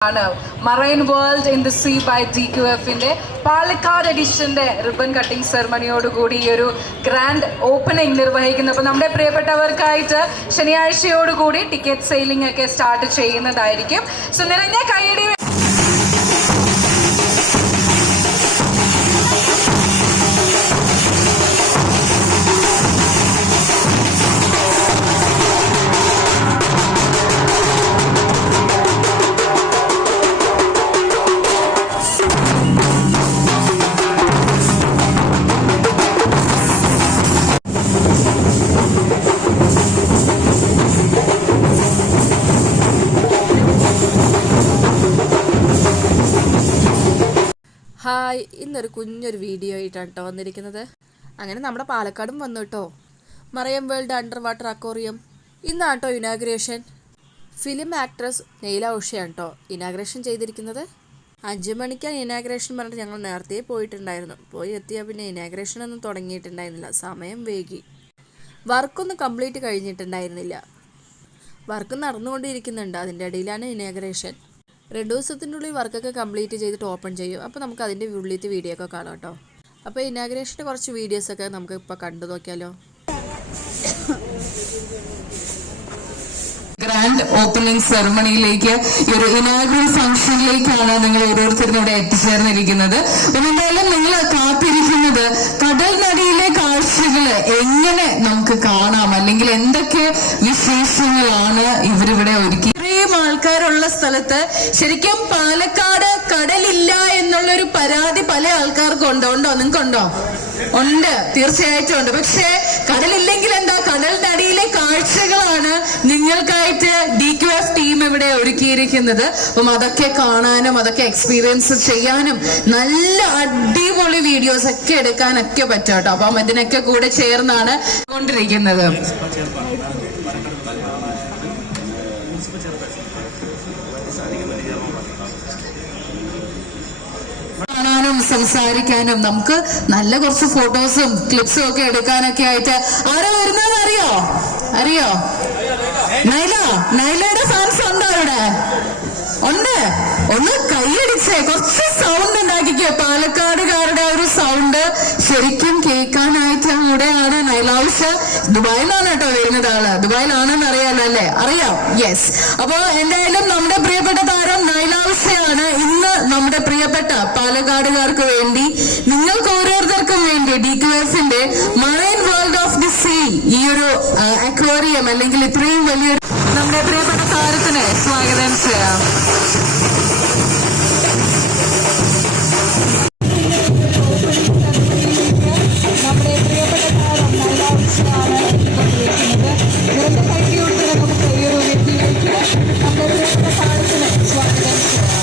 Marine World in the Sea by DQF-ന്റെ Palakkad എഡിഷന്റെ ribbon cutting സെറമണിയോടുകൂടി ഈ ഒരു ഗ്രാൻഡ് ഓപ്പണിംഗ് നിർവഹിക്കുന്നു. അപ്പോൾ നമ്മുടെ പ്രിയപ്പെട്ടവർക്കായിട്ട് ശനിയാഴ്ചയോടുകൂടി ടിക്കറ്റ് സെയിലിംഗ് ഒക്കെ സ്റ്റാർട്ട് ചെയ്യുന്നതായിരിക്കും. സോ നിറഞ്ഞ കൈയടി. ഹായ്, ഇന്നൊരു കുഞ്ഞൊരു വീഡിയോ ആയിട്ടാണ് കേട്ടോ വന്നിരിക്കുന്നത്. അങ്ങനെ നമ്മുടെ പാലക്കാടും വന്നു കേട്ടോ. Marine world under water aquarium ഇന്നാട്ടോ ഇനാഗ്രേഷൻ. ഫിലിം ആക്ട്രസ് നെയ്ല ഉഷയാണ് കേട്ടോ ഇനാഗ്രേഷൻ ചെയ്തിരിക്കുന്നത്. 5 മണിക്കാണ് ഇനാഗ്രേഷൻ പറഞ്ഞിട്ട് ഞങ്ങൾ നേരത്തെ പോയിട്ടുണ്ടായിരുന്നു. പോയി എത്തിയാൽ പിന്നെ ഇനാഗ്രേഷൻ ഒന്നും തുടങ്ങിയിട്ടുണ്ടായിരുന്നില്ല, സമയം വൈകി. വർക്കൊന്നും കംപ്ലീറ്റ് കഴിഞ്ഞിട്ടുണ്ടായിരുന്നില്ല, വർക്ക് നടന്നുകൊണ്ടിരിക്കുന്നുണ്ട്. അതിൻ്റെ ഇടയിലാണ് ഇനാഗ്രേഷൻ. 2 ദിവസത്തിൻ്റെ ഉള്ളിൽ വർക്കൊക്കെ കംപ്ലീറ്റ് ചെയ്തിട്ട് ഓപ്പൺ ചെയ്യും. അപ്പോൾ നമുക്ക് അതിൻ്റെ ഉള്ളിലത്തെ വീഡിയോ ഒക്കെ കാണാം കേട്ടോ. അപ്പോൾ ഇനാഗ്രേഷൻ്റെ കുറച്ച് വീഡിയോസൊക്കെ നമുക്ക് ഇപ്പോൾ കണ്ടു നോക്കിയാലോ. ഗ്രാൻഡ് ഓപ്പണിംഗ് സെറമണിയിലേക്ക് ഈ ഒരു ഇനാഗ്രൽ ഫംഗ്ഷനിലേക്കാണ് നിങ്ങൾ ഓരോരുത്തരും ഇവിടെ എത്തിച്ചേർന്നിരിക്കുന്നത്. എന്തായാലും നിങ്ങൾ കാത്തിരിക്കുന്നത് കടൽ നടിയിലെ കാഴ്ചകൾ എങ്ങനെ നമുക്ക് കാണാം, അല്ലെങ്കിൽ എന്തൊക്കെ വിശേഷങ്ങളാണ് ഇവരിവിടെ ഒരുക്കി. ഇത്രയും ആൾക്കാരുള്ള സ്ഥലത്ത് ശരിക്കും പാലക്കാട് കടലില്ല എന്നുള്ളൊരു പരാതി പല ആൾക്കാർക്കും ഉണ്ടോ? നിങ്ങൾക്കുണ്ടോ? ഉണ്ട്, തീർച്ചയായിട്ടും ഉണ്ട്. പക്ഷേ കടലില്ലെങ്കിൽ എന്താ, കടൽ നടിയിലെ കാഴ്ചകളാണ് നിങ്ങൾക്കായിട്ട് DQF ടീം ഇവിടെ ഒരുക്കിയിരിക്കുന്നത്. അപ്പം അതൊക്കെ കാണാനും അതൊക്കെ എക്സ്പീരിയൻസ് ചെയ്യാനും നല്ല അടിപൊളി വീഡിയോസ് ഒക്കെ എടുക്കാനൊക്കെ പറ്റും കേട്ടോ. അപ്പം ഇതിനൊക്കെ കൂടെ ചേർന്നാണ് കൊണ്ടിരിക്കുന്നത്. കാണാനും സംസാരിക്കാനും നമുക്ക് നല്ല കുറച്ച് ഫോട്ടോസും ക്ലിപ്സും ഒക്കെ എടുക്കാനൊക്കെ ആയിട്ട് ആരോ വരുന്നതെന്ന് അറിയോ? നൈലയുടെ ഫാൻസ് ഉണ്ടോ ഇവിടെ? ഉണ്ട്. ഒന്ന് കൈയടിച്ചേ, കുറച്ച് സൗണ്ട് ഉണ്ടാക്കിക്കോ. പാലക്കാടുകാരുടെ ഒരു സൗണ്ട് ശരിക്കും കേൾക്കാനായിട്ട് കൂടെയാണ് നൈലാവുഷ. ദുബായിലാണ് കേട്ടോ വരുന്നത് ആള്. ദുബായിലാണെന്ന് അറിയാലോ അല്ലേ? അറിയാം, യെസ്. അപ്പോ എന്തായാലും നമ്മുടെ പ്രിയപ്പെട്ട താരം നൈലാവുഷയാണ് ഇന്ന് നമ്മുടെ പ്രിയപ്പെട്ട പാലക്കാടുകാർക്ക് വേണ്ടി, നിങ്ങൾക്ക് ഓരോരുത്തർക്കും വേണ്ടി DQF-ന്റെ marine world of the sea ഈ ഒരു അക്വേറിയം അല്ലെങ്കിൽ ഇത്രയും വലിയൊരു നമ്മുടെ പ്രിയപ്പെട്ട താരത്തിന് സ്വാഗതം ചെയ്യാം. നമ്മുടെ പ്രിയപ്പെട്ട താരം നൈലാവുഷയാണ് എത്തിക്കൊണ്ടിരിക്കുന്നത്. നിറഞ്ഞ കൈയോട് നമുക്ക് ഈ ഒരു വ്യക്തിയിലേക്ക് നമ്മുടെ പ്രിയപ്പെട്ട താരത്തിന് സ്വാഗതം ചെയ്യാം.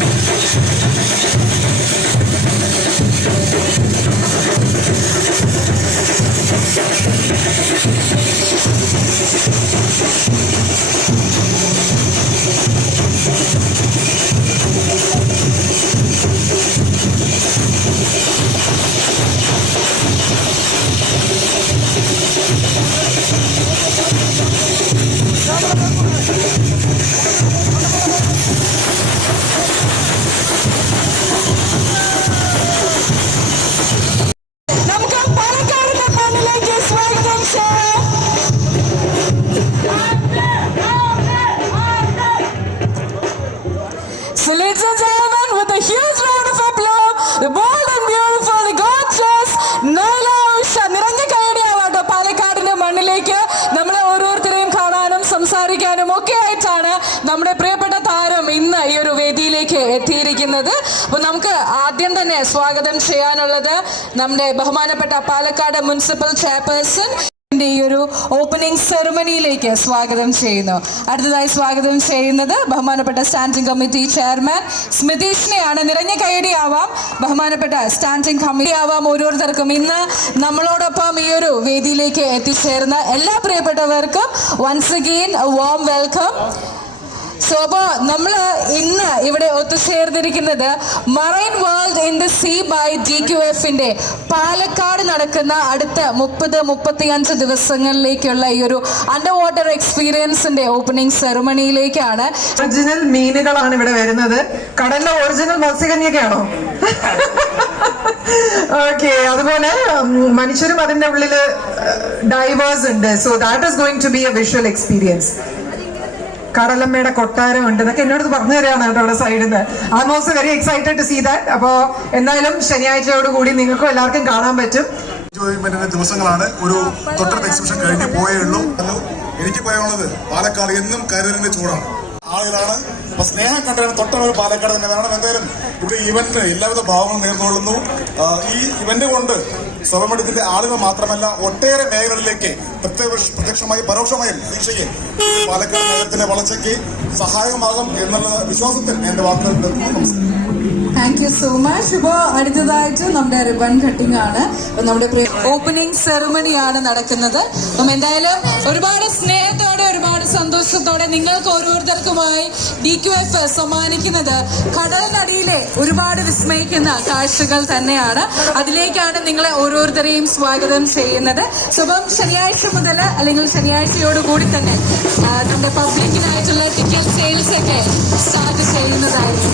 So ladies and gentlemen, with a huge round of applause, the bold and beautiful, the gorgeous Naila Usha. നിറഞ്ഞ കൈയടിയാവാട്ടോ പാലക്കാടിന്റെ മണ്ണിലേക്ക് നമ്മളെ ഓരോരുത്തരെയും കാണാനും സംസാരിക്കാനും ഒക്കെ ആയിട്ടാണ് നമ്മുടെ പ്രിയപ്പെട്ട താരം ഇന്ന് ഈ ഒരു വേദിയിലേക്ക് എത്തിയിരിക്കുന്നത്. അപ്പോൾ നമുക്ക് ആദ്യം തന്നെ സ്വാഗതം ചെയ്യാനുള്ളത് നമ്മുടെ ബഹുമാനപ്പെട്ട പാലക്കാട് മുനിസിപ്പൽ ചെയർപേഴ്സൺ ഈ ഒരു ഓപ്പണിംഗ് സെറമണിയിലേക്ക് സ്വാഗതം ചെയ്യുന്നു. അടുത്തതായി സ്വാഗതം ചെയ്യുന്നത് ബഹുമാനപ്പെട്ട സ്റ്റാൻഡിംഗ് കമ്മിറ്റി ചെയർമാൻ സ്മിതീഷിനെയാണ്. നിറഞ്ഞ കൈയടിയാവാം ബഹുമാനപ്പെട്ട സ്റ്റാൻഡിംഗ് കമ്മിറ്റി ആവാം ഓരോരുത്തർക്കും. ഇന്ന് നമ്മളോടൊപ്പം ഈ ഒരു വേദിയിലേക്ക് എത്തിച്ചേർന്ന എല്ലാ പ്രിയപ്പെട്ടവർക്കും once again warm welcome. So അപ്പോ നമ്മള് ഇന്ന് ഇവിടെ ഒത്തുചേർന്നിരിക്കുന്നത് marine world in the sea by DQFന്റെ പാലക്കാട് നടക്കുന്ന അടുത്ത 30-35 ദിവസങ്ങളിലേക്കുള്ള ഈ ഒരു അണ്ടർ വാട്ടർ എക്സ്പീരിയൻസിന്റെ ഓപ്പണിംഗ് സെറമണിയിലേക്കാണ്. ഒറിജിനൽ മീനുകളാണ് ഇവിടെ വരുന്നത്. കടലിലെ ഒറിജിനൽ മത്സ്യകന്യൊക്കെയാണോ? ഓക്കെ. അതുപോലെ മനുഷ്യരും അതിന്റെ ഉള്ളില് ഡൈവേഴ്സ് ഉണ്ട്. So that is going to be a visual experience. കടലമ്മയുടെ കൊട്ടാരം ഉണ്ട് എന്നൊക്കെ എന്നോട് പറഞ്ഞു തരാണ് കേട്ടോ അവിടെ സൈഡിൽ നിന്ന്. I am also very excited to see that. അപ്പോ എന്തായാലും ശനിയാഴ്ചയോട് കൂടി നിങ്ങൾക്കും എല്ലാവർക്കും കാണാൻ പറ്റും. എൻജോയ്മെന്റിന്റെ ദിവസങ്ങളാണ്. ഒരു തൊട്ടടുത്ത എക്സിബിഷൻ കഴിഞ്ഞ് പോയേ ഉള്ളൂ. എനിക്ക് പറയാനുള്ളത് പാലക്കാട് എന്നും കരുതലിന്റെ ചൂടാണ്. ആളുകളാണ്. അപ്പൊ സ്നേഹം കണ്ടാണ് തൊട്ടൊരു പാലക്കാട് തന്നെ വേണം. എന്തായാലും ഇവിടെ ഇവന്റ് എല്ലാവിധ ഭാവങ്ങളും നേർന്നുകൊള്ളുന്നു. ഈ ഇവന്റ് കൊണ്ട് സ്വരമഠത്തിന്റെ ആളുകൾ മാത്രമല്ല ഒട്ടേറെ മേഖലകളിലേക്ക് പ്രത്യക്ഷമായി പരോക്ഷമായും പ്രതീക്ഷയെ പാലക്കാട് നഗരത്തിന്റെ വളർച്ചയ്ക്ക് സഹായകമാകും എന്നുള്ള വിശ്വാസത്തിൽ എന്റെ വാക്കുകൾ നിർത്തുന്നു. നമസ്കാരം. Thank you so much. ഇപ്പോൾ അടുത്തതായിട്ട് നമ്മുടെ റിബൺ കട്ടിംഗ് ആണ്. നമ്മുടെ ഓപ്പണിംഗ് സെറമണിയാണ് നടക്കുന്നത്. അപ്പം എന്തായാലും ഒരുപാട് സ്നേഹത്തോടെ ഒരുപാട് സന്തോഷത്തോടെ നിങ്ങൾക്ക് ഓരോരുത്തർക്കുമായി DQF സമ്മാനിക്കുന്നത് കടലിനടിയിലെ ഒരുപാട് വിസ്മയിക്കുന്ന കാഴ്ചകൾ തന്നെയാണ്. അതിലേക്കാണ് നിങ്ങളെ ഓരോരുത്തരെയും സ്വാഗതം ചെയ്യുന്നത്. സുഖം ശനിയാഴ്ച മുതൽ അല്ലെങ്കിൽ ശനിയാഴ്ചയോട് കൂടി തന്നെ നമ്മുടെ പബ്ലിക്കിനായിട്ടുള്ള ടിക്കറ്റ് സെയിൽസ് ഒക്കെ സ്റ്റാർട്ട് ചെയ്യുന്നതായിരിക്കും.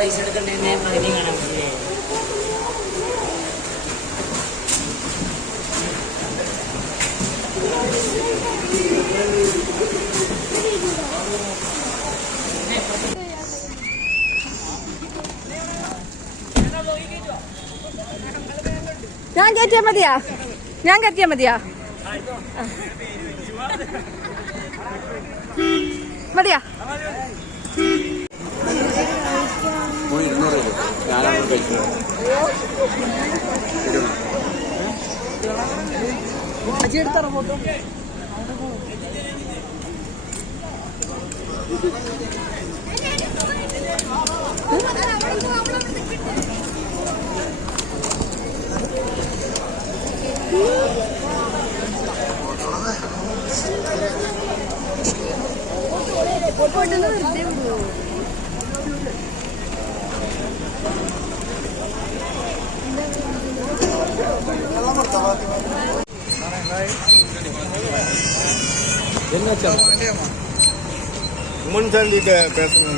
പൈസ എടുക്കണ്ടേ പകുതി കാണാൻ പറ്റില്ലേ? ഞാൻ കയറ്റിയാ മതിയാ? ഞാൻ കയറ്റിയാ മതിയാ? മതിയാ? உமன் சாண்டிகிட்ட பேசணும்.